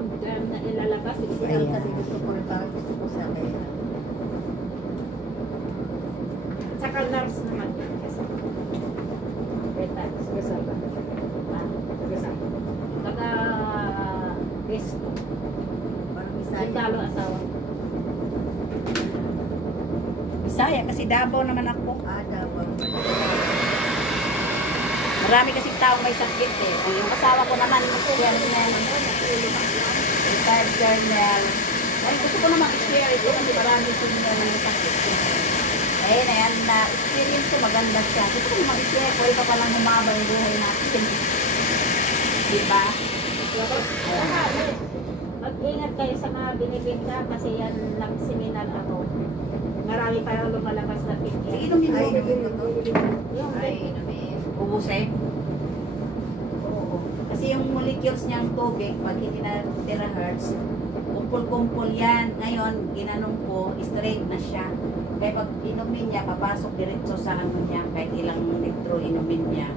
na ilalabas. Ayan. Kasi gusto ko rin parang gusto ko sa kaya. Saka nurse naman. Beta, sige sa iba. Sige sa iba. Saka best. Parang Yung talo asawa. Bisaya kasi Davao naman ako. Davao. Marami kasi taong may sakit eh. Yung asawa ko naman, colonel, retired colonel. Ay, gusto ko naman i-share ito kasi marami senior na may sakit. Eh, ayan na, experience ko maganda siya. Gusto ko naman i-share, pwede pa palang humaba yung buhay natin. Diba? Mag-ingat kayo sa mga binibinta kasi yan lang seminar ako. Marami pa yung lumalabas na picture. Sige, inumin mo. Ay, inumin ko to. Ay, inumin. Ubusin? Oo. Kasi yung molecules niyang tubig, pag hindi na terahertz, kumpul-kumpul yan. Ngayon, ginanong ko, straight na siya. Kaya pag inumin niya, papasok diretso sa ano niya, kahit ilang litro inumin niya.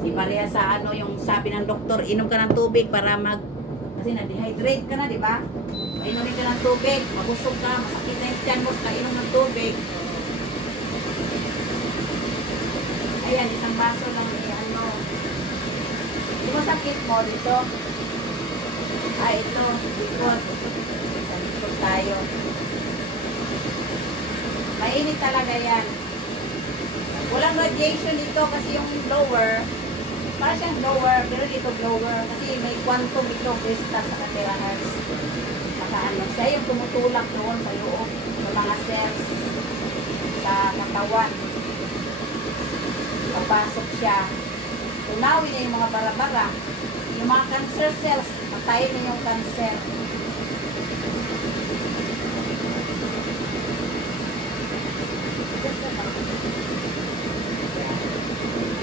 Di pareha sa ano, yung sabi ng doktor, inom ka ng tubig para kasi na-dehydrate ka na, di ba? Inumin ka ng tubig, mabusog ka, masakit na yung tiyan mo, kainom ng tubig. Ayan, isang baso lang ano. Di ba sakit mo dito? Ay, ito, likod. Likod tayo. Mainit talaga yan. Walang radiation dito kasi yung blower, para siyang blower, pero dito blower kasi may quantum microcrystal sa terahertz. Ano, siya yung tumutulak doon sa loob, sa mga cells, sa katawan. Papasok siya. Tunawin niya yung mga bara-bara. Yung mga cancer cells, patayin niya yung cancer.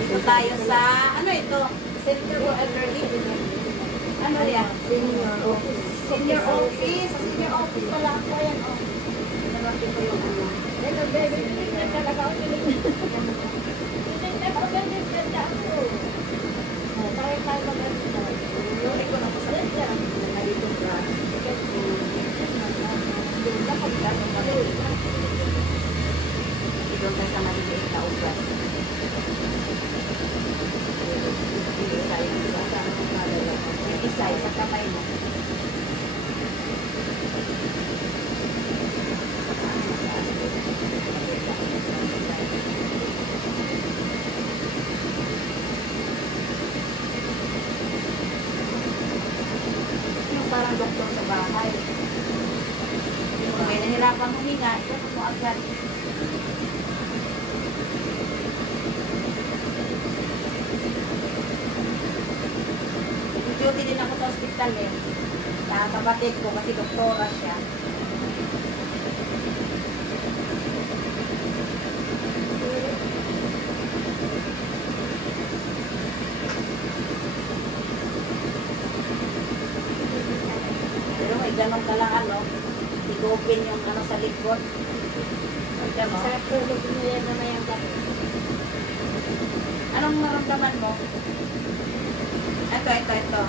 Dito tayo sa, ano ito? Center for Elderly. Ano yan? Senior office. Senior office. Sa senior office pala ako. Ayan, oh. Nalaki ko yung ano. Ito, baby, hindi talaga ako piling. Hindi ako ganyan ganda ako. Tayo tayo maganda. Nuri ko na po sa kanya. Nalito ka. Doon na pagkas ang maliit. Doon tayo sa maliit na ugat. Isa sa kamay mo. Yung parang doktor sa bahay. Kung may nahirapan huminga, ito mo agad. Duty din ako sa hospital eh. Sa kapatid ko kasi doktora siya. Pero may ganon ka lang ano, i-open yung ano sa likod. Ganon. Sa tulog mo yan na may ang gabi. Anong maramdaman mo? Ito.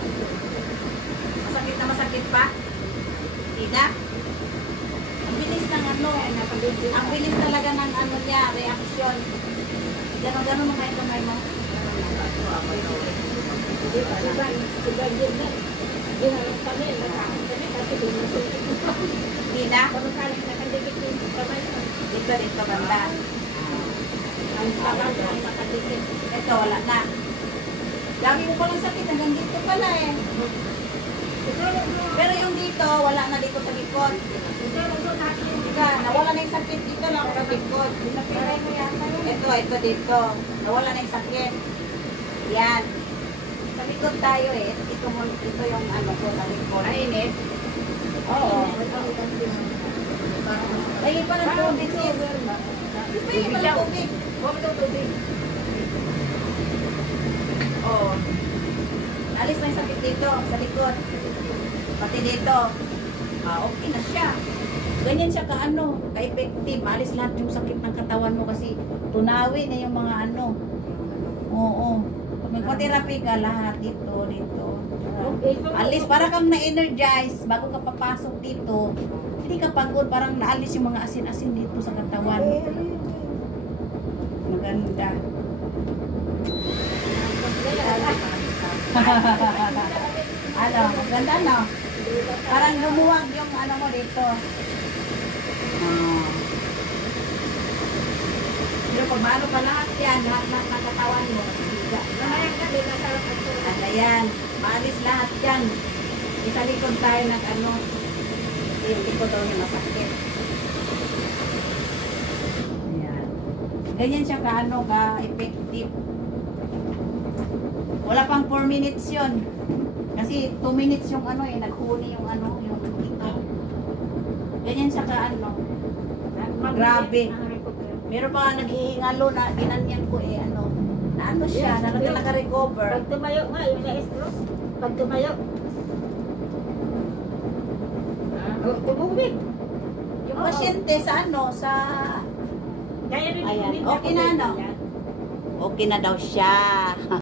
Masakit na masakit pa? Hindi na? Ang bilis ng ano, ang bilis talaga ng ano niya, reaction. Ganon mo kayo kamay mo. Diba yun na. Ginanong kami, nakakot kami kasi bumusulit mo. Hindi na? Kung saan nakadikit yung kamay mo. Dito banda. Ang sabang ay nakadikit. Ito, wala na. Lagi mo palang sakit, hanggang dito pala eh. Pero yung dito, wala na dito sa likod. Diba, nawala na yung sakit dito lang sa likod. Ito dito. Nawala na yung sakit. Yan. Sa likod tayo eh. Ito yung ano ko sa likod. Mainit? Oo. Lagi pa ng tubig sis. Lagi pa ng tubig. Huwag ito tubig. Oo. Alis na yung sakit dito, sa likod. Pati dito. Okay na siya. Ganyan siya ka-ano, ka-effective. Alis lahat yung sakit ng katawan mo kasi tunawin na yung mga ano. Oo. Pag magpa-therapy ka, lahat dito. At least para kang na-energize bago ka papasok dito. Hindi ka pagod, parang naalis yung mga asin-asin dito sa katawan. Maganda. Ano, maganda no? Parang lumuwag yung ano mo dito. Pero pag maano pa lahat yan, lahat ng katawan mo, higa. Ano yan, maalis lahat yan. Isa likod tayo ng ano, yung likod daw niya masakit. Ayan. Ganyan siya ka-ano, ka-effective. Wala pang 4 minutes yun. Kasi 2 minutes yung ano eh, naghuni yung ano, yung ito. Ganyan siya ka-ano. Grabe. Meron pa naghihingalo na ginanyan ko eh, ano. Na ano siya, na naka-recover. Pag tumayo nga, yung na-stroke. Pag tumayo. Tumubig. Yung pasyente sa ano, sa... Kaya rin Ayan, uminom okay ako na, no? din yan. Okay na daw siya.